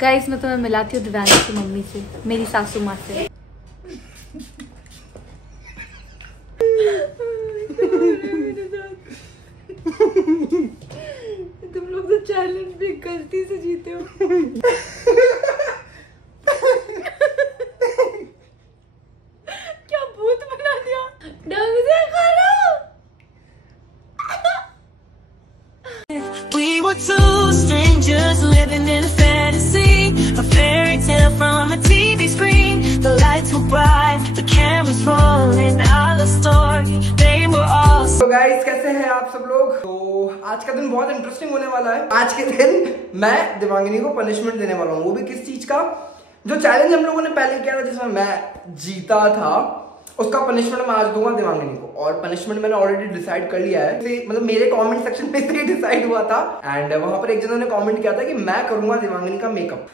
Guys मैं तुम्हें मिलाती हूँ दिव्यांश की मम्मी से, मेरी सासू माँ से। तुम लोग तो चैलेंज भी गलती से जीते हो। क्या भूत बना दिया, ढंग से करो। We were two strangers living in a fantasy, a fairy tale from a TV screen. The lights were bright, the cameras rolling, our story, they were all. तो गाइस कैसे हैं आप सब लोग। तो आज का दिन बहुत इंटरेस्टिंग होने वाला है। आज के दिन मैं देवांगिनी को पनिशमेंट देने वाला हूँ, वो भी किस चीज का, जो चैलेंज हम लोगों ने पहले किया था जिसमें मैं जीता था, उसका पनिशमेंट मैं आज दूंगा देवांगिनी को। और पनिशमेंट मैंने ऑलरेडी डिसाइड कर लिया है, मतलब मेरे कमेंट सेक्शन में से डिसाइड हुआ था। एंड वहां पर एक जन ने कमेंट किया था कि मैं करूंगा देवांगिनी का मेकअप।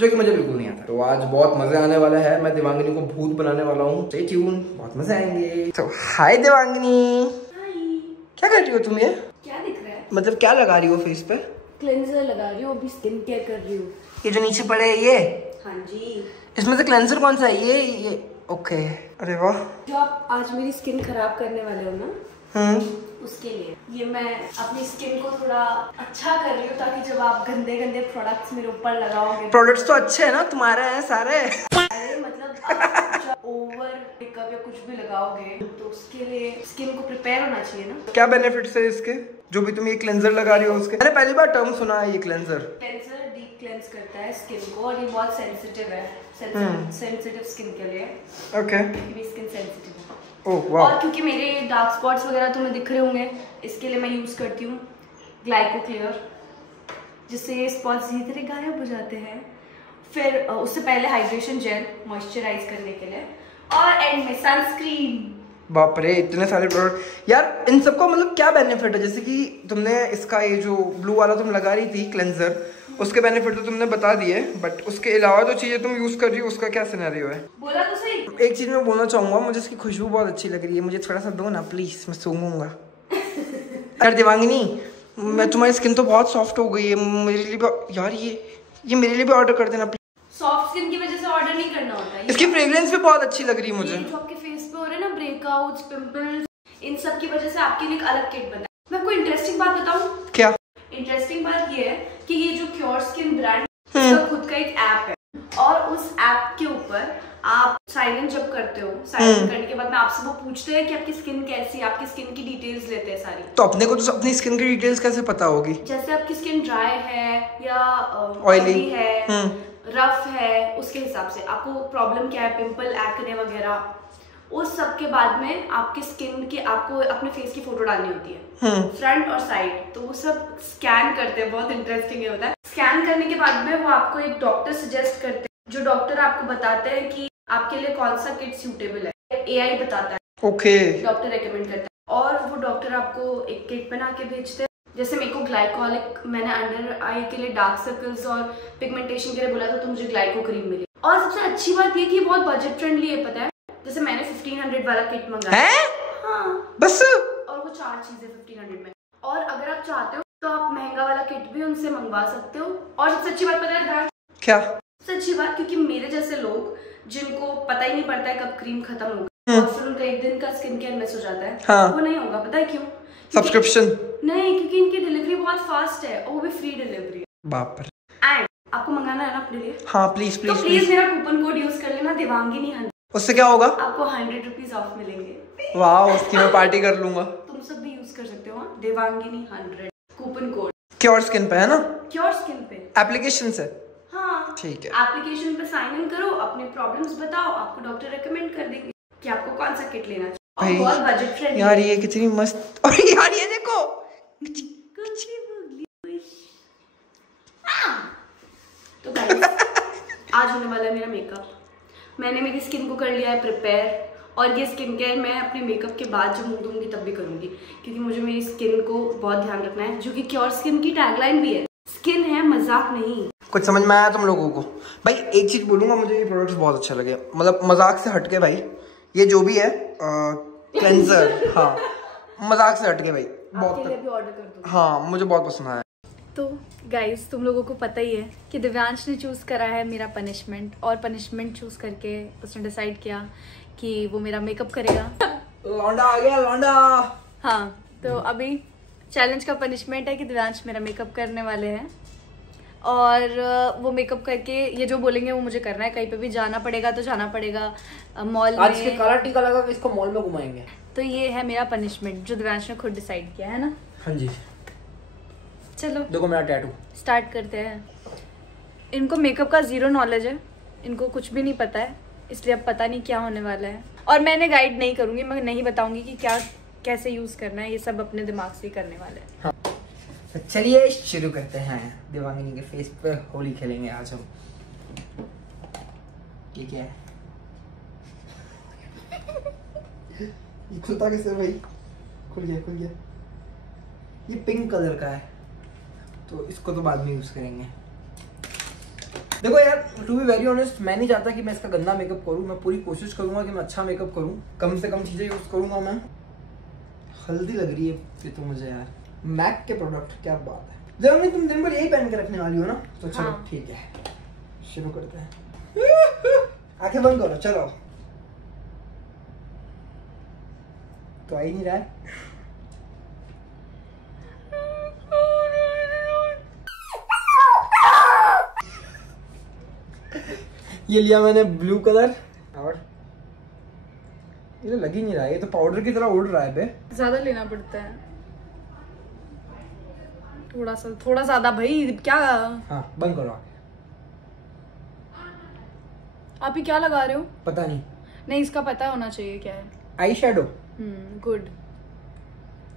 जो कि मुझे बिल्कुल नहीं आता। तो आज बहुत मजा आने वाला है, मैं देवांगिनी को भूत बनाने वाला हूँ। स्टे ट्यून, बहुत मजा आएंगे। तो हाय देवांगिनी। क्या कर रही हो तुम? ये क्या दिख रहा है? मतलब क्या लगा रही हो फेस पे? क्लेंजर लगा रही हूँ, अभी स्किन केयर कर रही हूँ। ये जो नीचे पड़े है ये? हाँ जी। इसमें से क्लेंजर कौन सा है? ये ओके। अरे वाह। जो आप आज मेरी स्किन खराब करने वाले हो ना, उसके लिए ये मैं अपनी स्किन को थोड़ा अच्छा कर रही हूँ, ताकि जब आप गंदे गंदे प्रोडक्ट्स मेरे ऊपर लगाओगे। प्रोडक्ट्स तो अच्छे है ना तुम्हारे हैं सारे। अरे मतलब आप ओवर मेकअप या कुछ भी लगाओगे तो उसके लिए स्किन को प्रिपेयर होना चाहिए ना। क्या बेनिफिट्स है इसके, जो भी तुम ये क्लेंजर लगा रही हो उसके? मैंने पहली बार टर्म सुना है ये क्लेंजर। क्लेंजर डीप क्लेंस करता है स्किन को, और ये बहुत सेंसिटिव है, सेंसिटिव स्किन के लिए। ओके। मेरी स्किन सेंसिटिव है। ओह वाह। और क्योंकि मेरे डार्क स्पॉट्स वगैरह तुम्हें दिख रहे होंगे, इसके लिए मैं यूज करती हूँ ग्लाइको क्लियर, जिससे ये स्पॉट्स धीरे धीरे गायब हो जाते हैं। फिर उससे पहले हाइड्रेशन जेल मॉइस्चराइज करने के लिए, और एंड में सनस्क्रीन। बाप रे, इतने सारे प्रोडक्ट यार। इन सबका मतलब क्या बेनिफिट है? जैसे कि तुमने इसका ये जो ब्लू वाला तुम लगा रही थी क्लेंजर, उसके बेनिफिट तो तुमने बता दिए, बट उसके अलावा जो चीजें तुम यूज कर रही हो उसका क्या सिनेरियो है? बोला तो सही। एक चीज मैं बोलना चाहूंगा, मुझे इसकी खुशबू बहुत अच्छी लग रही है, मुझे थोड़ा सा दो ना प्लीज, मैं सूंघूंगा। यार देवांगिनी, मैं तुम्हारी स्किन तो बहुत सॉफ्ट हो गई है, मेरे लिए भी यार ये मेरे लिए भी ऑर्डर कर देना। सॉफ्ट स्किन की वजह से ऑर्डर नहीं करना होता है। इसकी फ्रेग्रेंस भी बहुत अच्छी लग रही है मुझे। जो आपके फेस पे हो रहे हैं ना ब्रेकआउट्स, पिंपल्स, इन सब की वजह से आपके लिए एक अलग किट बना है। मैं आपको इंटरेस्टिंग बात बताऊं? क्या? इंटरेस्टिंग बात ये है कि ये जो क्योर स्किन ब्रांड, इसका खुद का एक ऐप है, और उस ऐप के ऊपर आप साइन इन जब करते हो, साइन इन करने के बाद में आपसे वो पूछते हैं कि आपकी स्किन कैसी है, आपकी स्किन की डिटेल्स लेते हैं सारी। तो अपने को तो अपनी स्किन की डिटेल्स कैसे पता होगी? जैसे आपकी स्किन ड्राई है या ऑयली है, रफ है, उसके हिसाब से आपको प्रॉब्लम क्या है, पिंपल, एक्ने वगैरह, उस सब के बाद में आपकी स्किन की आपको अपने फेस की फोटो डालनी होती है, फ्रंट और साइड। तो वो सब स्कैन करते हैं, बहुत इंटरेस्टिंग है होता है। स्कैन करने के बाद में वो आपको एक डॉक्टर सजेस्ट करते हैं, जो डॉक्टर आपको बताते हैं कि आपके लिए कौन सा किट सूटेबल है। एआई बताता है, ओके, डॉक्टर रेकमेंड करता है, और वो डॉक्टर आपको एक किट बना के भेजते हैं। जैसे मेरे को ग्लाइकोलिक, मैंने अंडर आई के लिए डार्क सर्कल्स और पिगमेंटेशन के लिए बोला था, तो मुझे ग्लाइको क्रीम मिली। और सबसे अच्छी बात ये कि बहुत बजट फ्रेंडली है, पता है। जैसे मैंने 1500 वाला किट मंगाया है। हाँ बस, और वो 4 चीजें 1500 में। और अगर आप चाहते हो तो आप महंगा वाला किट भी उनसे मंगवा सकते हो। और सबसे अच्छी बात पता है क्या? सबसे अच्छी बात, क्योंकि मेरे जैसे लोग जिनको पता ही नहीं पड़ता है कब क्रीम खत्म होगा, और फिर उनका एक दिन का स्किन केयर मिस हो जाता है, हाँ। वो नहीं होगा। पता है क्यों? सब्सक्रिप्शन नहीं, क्योंकि इनकी डिलीवरी बहुत फास्ट है, और वो भी फ्री डिलीवरी है। बाप रे। एंड आपको मंगाना है ना अपने लिए? हाँ प्लीज प्लीज तो प्लीज मेरा कूपन कोड यूज कर लेना, देवांगिनी 100। उससे क्या होगा? आपको 100 रुपीज ऑफ मिलेंगे। वाह, उसकी मैं पार्टी कर लूंगा। तुम सब भी यूज कर सकते हो, देवांगिनी 100 कूपन कोड। क्योर स्किन पे है ना? क्योर स्किन पे एप्लीकेशन से? हाँ ठीक है। एप्लीकेशन पे साइन इन करो, अपने प्रॉब्लम्स बताओ, आपको डॉक्टर रेकमेंड कर देंगे कि आपको कौन सा किट लेना चाहिए। और बहुत बजट फ्रेंडली यार, ये कितनी मस्त। और यार ये देखो, तो गाइस आज होने वाला है मेरा मेकअप। मैंने मेरी स्किन को कर लिया है प्रिपेयर, और ये स्किन केयर मैं अपने मेकअप के बाद जब मुंह धोऊंगी तब भी करूंगी, क्योंकि मुझे मेरी स्किन को बहुत ध्यान रखना है, जो कि क्योर स्किन की टैगलाइन भी है। स्किन है, मजाक नहीं। कुछ समझ में आया तुम लोगों को? भाई एक चीज बोलूंगा, मुझे ये प्रोडक्ट्स बहुत अच्छे लगे, मतलब मजाक से हटके भाई, ये जो भी है क्लेंजर, हाँ मजाक से हट के भाई, आपके लिए भी ऑर्डर कर दूँ। हाँ मुझे बहुत पसंद आया। तो गाइस तुम लोगों को पता ही है कि दिव्यांश ने चूज करा है मेरा पनिशमेंट, और पनिशमेंट चूज करके उसने डिसाइड किया कि वो मेरा मेकअप करेगा। लौंडा आ गया, लौंडा। हाँ, तो अभी चैलेंज का पनिशमेंट है कि दिव्यांश मेरा मेकअप करने वाले हैं, और वो मेकअप करके ये जो बोलेंगे वो मुझे करना है। कहीं पे भी जाना पड़ेगा तो जाना पड़ेगा, मॉल में। आज के काला टीका लगा के इसको मॉल में घुमाएंगे। तो ये है मेरा पनिशमेंट जो दिव्यांश ने खुद डिसाइड किया है ना। हाँ जी, चलो देखो मेरा टैटू। स्टार्ट करते हैं। इनको मेकअप का जीरो नॉलेज है, इनको कुछ भी नहीं पता है, इसलिए अब पता नहीं क्या होने वाला है। और मैंने गाइड नहीं करूंगी, मैं नहीं बताऊंगी कि क्या कैसे यूज करना है, ये सब अपने दिमाग से ही करने वाले हैं। हाँ। तो चलिए शुरू करते हैं। देवांगिनी के फेस पे होली खेलेंगे आज हम। ये क्या है? ये खुलता कैसे भाई? खुल गया, खुल गया। ये पिंक कलर का है, तो इसको तो बाद में यूज करेंगे। देखो यार, टू बी वेरी ऑनेस्ट, मैं नहीं चाहता कि मैं इसका गंदा मेकअप करूं। मैं पूरी कोशिश करूंगा कि मैं अच्छा मेकअप करूं, कम से कम चीजें यूज करूंगा मैं। हल्दी लग रही है ये तो मुझे यार। मैक के प्रोडक्ट, क्या बात है। देवांगिनी तुम दिन भर यही पहन के रखने वाली हो ना? तो चलो हाँ। ठीक है, शुरू करते हैं। आंखें बंद करो, चलो। तो आ ही नहीं रहा है। ये लिया मैंने ब्लू कलर, और ये तो लग ही नहीं रहा है, ये तो पाउडर की तरह उड़ रहा है बे। ज्यादा लेना पड़ता है, थोड़ा ज्यादा भाई। क्या हाँ बंद करो। आप ही क्या लगा रहे हो? पता नहीं। नहीं, इसका पता होना चाहिए क्या है। Eye shadow. गुड,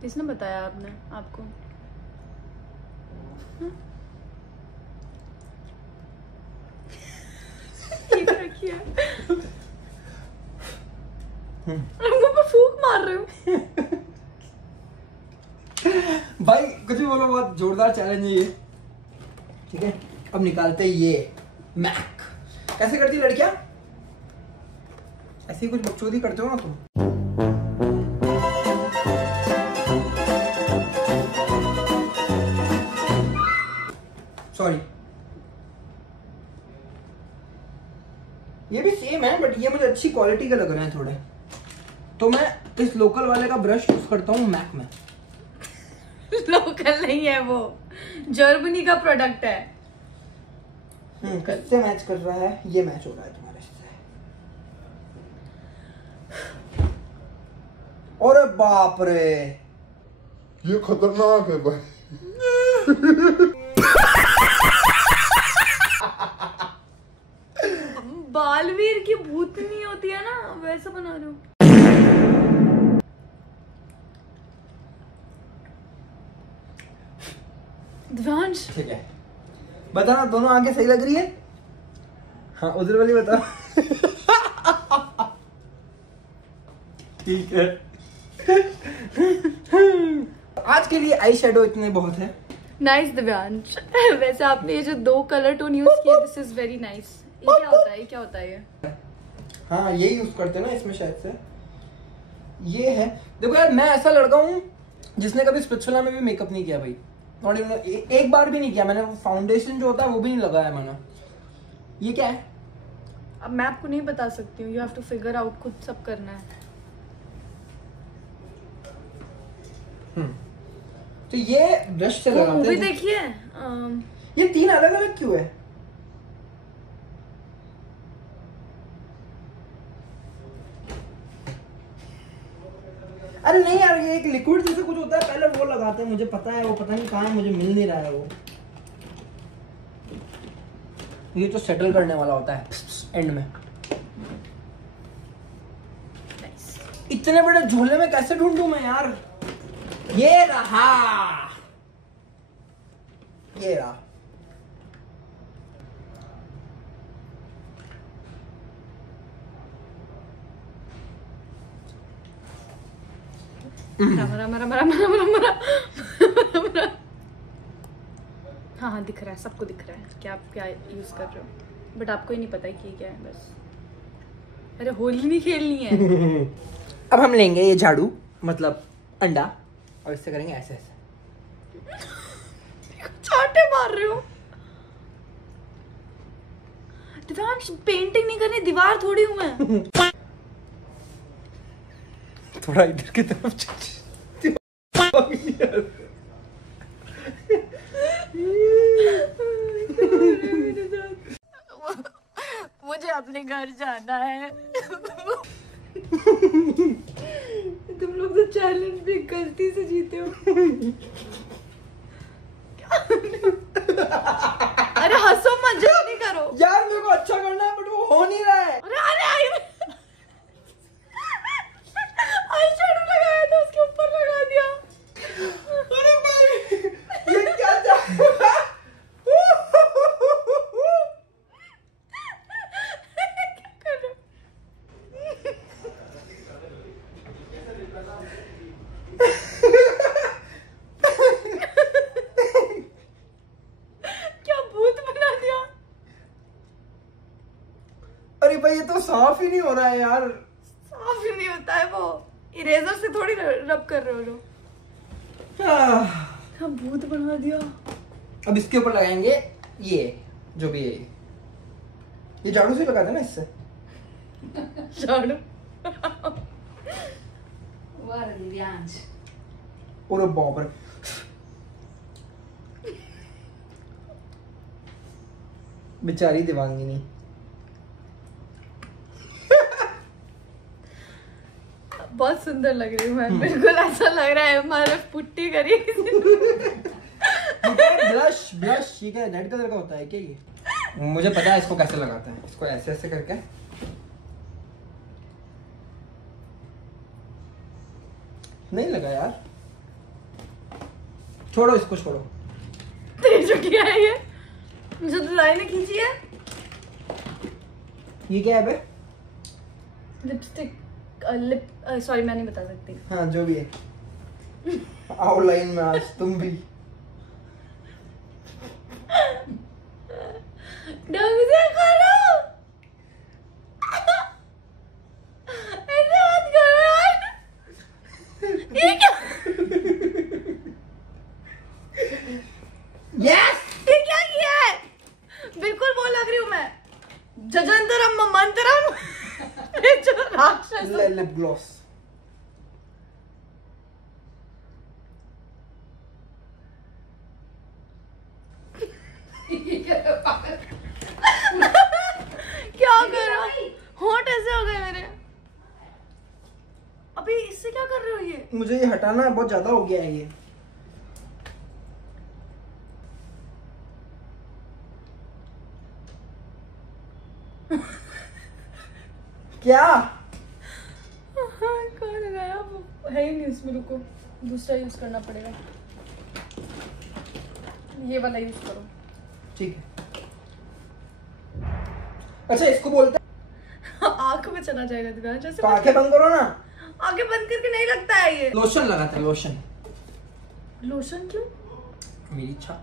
किसने बताया आपने आपको? रखिए। मुंह पे फूंक मार रहे हो। भाई कुछ भी बोलो, बहुत जोरदार चैलेंज है ये। ठीक है, अब निकालते हैं ये मैक। कैसे करती है लड़कियां? ऐसे ही कुछ बकचोदी करते हो ना तुम। सॉरी, ये भी सेम है बट ये मुझे अच्छी क्वालिटी के लग रहे हैं थोड़े, तो मैं इस लोकल वाले का ब्रश यूज करता हूँ मैक में। लोकल नहीं है वो, जर्मनी का प्रोडक्ट है। किससे मैच कर रहा है? ये मैच हो रहा है तुम्हारे से। अरे बाप रे, ये खतरनाक है भाई। बालवीर की भूतनी होती है ना, वैसा बना रहे हो। दिव्यांश ठीक है, बताना दोनों आंखें सही लग रही है? हाँ उधर वाली बता। ठीक है। आज के लिए आई शेडो इतने बहुत है। नाइस दिव्यांश। वैसे आपने ये जो 2 कलर टोन यूज किए, दिस इज वेरी नाइस। ये क्या होता है? ये क्या होता है ये? हाँ यही यूज करते हैं ना इसमें शायद से। ये है, देखो यार मैं ऐसा लड़का हूँ जिसने कभी स्पिट्सविला में भी मेकअप नहीं किया भाई। नॉट इवन एक बार भी नहीं किया मैंने। फाउंडेशन जो होता है वो भी नहीं लगाया मैंने। ये क्या है? अब मैं आपको नहीं बता सकती हूँ, you have to figure out, खुद सब करना है। तो ये ब्रश से लगाते हैं। मूवी देखिए। ये 3 अलग अलग क्यों है? अरे नहीं यार, ये एक लिक्विड जैसे कुछ होता है, पहले वो लगाते हैं, मुझे पता है वो, पता नहीं कहाँ है, मुझे मिल नहीं रहा है वो। ये तो सेटल करने वाला होता है एंड में। इतने बड़े झोले में कैसे ढूंढूं मैं यार? ये रहा, ये रहा। हाँ दिख रहा है, सबको दिख रहा है कि आप क्या यूज कर रहे हो, बट आपको ही नहीं पता है कि क्या है बस। अरे होली नहीं खेलनी है। अब हम लेंगे ये झाड़ू, मतलब अंडा और इससे करेंगे ऐसे ऐसे। चाटे मार रहे हो। दिवांश पेंटिंग नहीं करनी, दीवार थोड़ी हूँ मैं। थोड़ा इधर की तरफ मुझे अपने घर जाना है। तुम लोग तो चैलेंज भी गलती से जीते हो। अरे हंसो मत, जल्दी करो यार, मेरे को अच्छा करना है बट वो हो नहीं रहा है। अरे अरे आई शेडो लगाया था, उसके ऊपर लगा दिया। अरे भाई ये क्या था? अरे भाई ये तो साफ ही नहीं हो रहा है यार। साफ ही नहीं होता है, वो इरेजर से थोड़ी रब कर रहे हो लोग। हम भूत बना दिया। अब इसके ऊपर लगाएंगे ये जो भी है, ये झाड़ू से लगाते हैं ना इससे। झाड़ू और बाबर बेचारी देवांगिनी। बहुत सुंदर लग रही हूँ मैं, बिल्कुल ऐसा लग रहा है हमारे पुट्टी करी। ब्लश ब्लश ये क्या रेड कलर का होता है क्या? ये मुझे पता है इसको कैसे लगाते हैं। इसको ऐसे ऐसे करके नहीं लगा यार, छोड़ो इसको, छोड़ो। जो किया है ये, मुझे तो लाइन ने खींची है। ये क्या है बे? लिपस्टिक, लिप, सॉरी मैं नहीं बता सकती। हाँ जो भी है। आओ लाइन में आज तुम भी। ढंग से करो, ऐसे मत करो यार। ये क्या? यस, ये क्या किया है? बिल्कुल वो लग रही हूँ मैं, जजंतरम मंतरम। जो राक्षस लिप ग्लॉस। क्या कर रहा? होंठ ऐसे हो गए मेरे। अभी इससे क्या कर रहे हो ये? मुझे ये हटाना है, बहुत ज्यादा हो गया है ये। क्या? कहाँ लगाया? वो है ही नहीं इसमें, रुको दूसरा यूज करना पड़ेगा। ये वाला यूज करो। ठीक है। अच्छा इसको बोलते हैं आंख में चला जाएगा दुकान जैसे। तो आंखें बंद करो ना। आंखें बंद करके नहीं लगता है ये। लोशन लगाते हैं, लोशन। लोशन क्यों? मेरी इच्छा।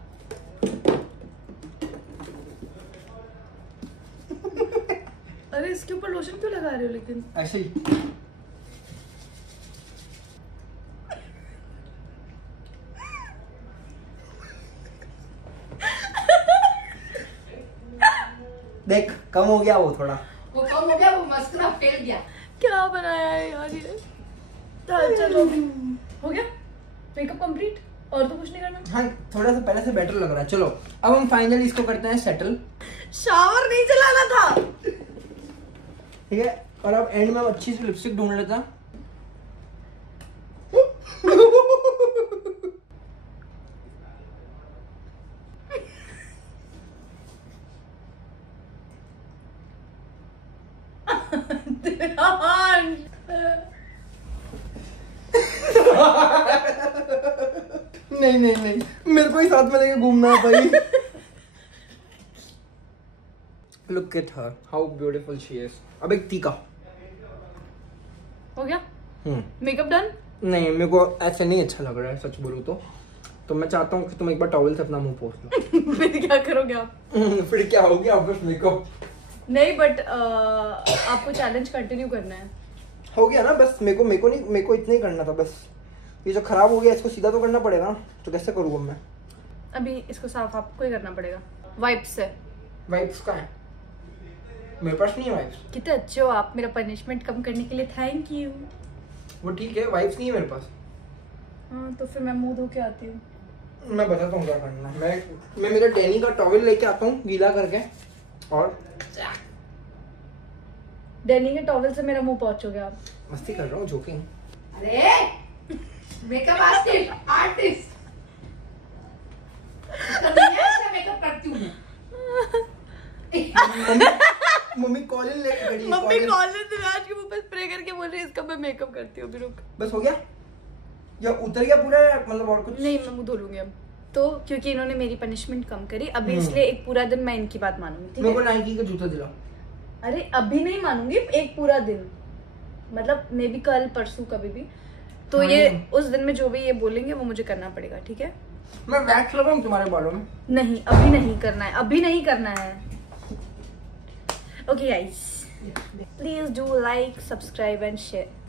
अरे इसके ऊपर लोशन क्यों लगा रहे हो लेकिन? ऐसे ही। देख कम हो गया वो थोड़ा। वो कम हो गया, वो मस्कुरा फैल गया। क्या बनाया है यार ये? चलो हो गया मेकअप कंप्लीट, और तो कुछ नहीं करना। हाँ थोड़ा सा पहले से बेटर लग रहा है। चलो अब हम फाइनली इसको करते हैं सेटल। शावर नहीं चलाना था। ठीक है, और अब एंड में अच्छी सी लिपस्टिक ढूंढ लेता। नहीं नहीं नहीं, मेरे को ही साथ में लेके घूमना है भाई। Look at her, how beautiful she is. अब एक टीका हो गया। Makeup done? नहीं, मेरे को ऐसे नहीं अच्छा लग रहा है सच बोलूं तो मैं चाहता हूँ कि तुम एक बार टॉवल से अपना मुंह पोंछ लो। फिर क्या करोगे आप? फिर क्या होगी, आप बस मेकअप नहीं बट आपको चैलेंज कंटिन्यू करना है। हो गया ना, बस मेरे को इतना ही करना था बस। ये जो खराब हो गया इसको सीधा तो करना पड़ेगा, तो कैसे करूँ मैं? अभी इसको साफ आपको ही करना पड़ेगा वाइप्स से। वाइप्स का है मेरे पास नहीं है वाइप्स। कितने अच्छे हो आप, मेरा पनिशमेंट कम करने के लिए थैंक यू। वो ठीक है, वाइप्स नहीं है मेरे पास। हाँ तो फिर मैं मुंह धो के आती हूँ। मैं बताता हूँ क्या करना है। मैं मेरा डैनी का टॉवल लेके आता हूँ गीला करके, और डैनी के टॉवल से मेरा मुंह पोंछोगे आप? मस्ती कर रहा हूँ, जोकिंग। अरे मेकअप आर्टिस्ट मेकअप करती हूँ मम्मी कॉलिन लेके खड़ी है। मम्मी कॉलिन आज के मुंह पे स्प्रे करके बोल रही है इसका मैं मेकअप करती हूँ। रुक, बस हो गया या उतर गया पूरा, मतलब और कुछ नहीं? मैं मुंह धो लूंगी अब तो, क्योंकि इन्होंने मेरी पनिशमेंट कम करी अभी, इसलिए एक पूरा दिन मैं इनकी बात मानूंगी। ठीक है? मेरे को नाइकी का जूता दिलाओ। अरे अभी नहीं मानूंगी, एक पूरा दिन, मतलब मे बी कल परसों कभी भी। तो ये उस दिन में जो भी ये बोलेंगे वो मुझे करना पड़ेगा, ठीक है? मैं वैक्स लगाऊं तुम्हारे बालों में? नहीं, अभी नहीं करना है, अभी नहीं करना है। Okay guys, please do like, subscribe and share.